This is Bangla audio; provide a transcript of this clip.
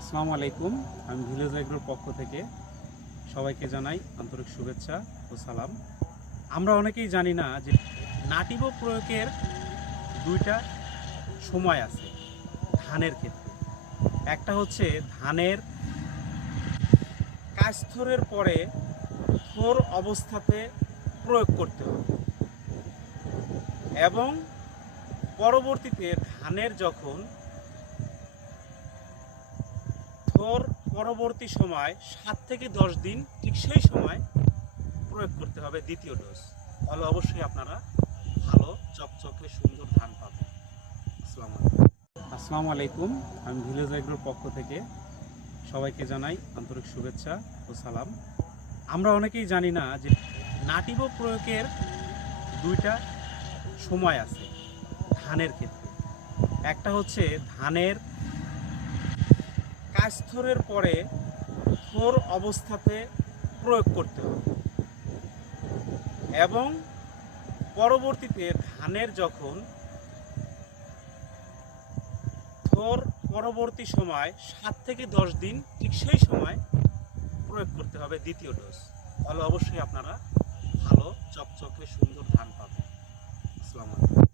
আসসালামু আলাইকুম। আমি ভিলেজ এগ্রোর পক্ষ থেকে সবাইকে জানাই আন্তরিক শুভেচ্ছা ও সালাম। আমরা অনেকেই জানি না যে নাটিভ প্রয়োগের দুইটা সময় আছে ধানের ক্ষেত্রে। একটা হচ্ছে ধানের কাস্থরের পরে থোর অবস্থাতে প্রয়োগ করতে হবে এবং পরবর্তীতে ধানের যখন থোর পরবর্তী সময় 7 থেকে 10 দিন ঠিক সেই সময় প্রয়োগ করতে হবে দ্বিতীয় ডোজ। তাহলে অবশ্যই আপনারা ভালো চকচকে সুন্দর ধান পাবেন। আসসালামু আলাইকুম। আমি ভিলেজ এগ্রোর পক্ষ থেকে সবাইকে জানাই আন্তরিক শুভেচ্ছা ও সালাম। আমরা অনেকেই জানি না যে নাটিভ প্রয়োগের দুইটা সময় আছে ধানের ক্ষেত্রে। একটা হচ্ছে ধানের কাস্থরের পরে থোর অবস্থাতে প্রয়োগ করতে হবে এবং পরবর্তীতে ধানের যখন থোর পরবর্তী সময় 7 থেকে 10 দিন ঠিক সেই সময় প্রয়োগ করতে হবে দ্বিতীয় ডোজ। তাহলে অবশ্যই আপনারা ভালো চকচকে সুন্দর ধান পাবেন। আসসালামু আলাইকুম।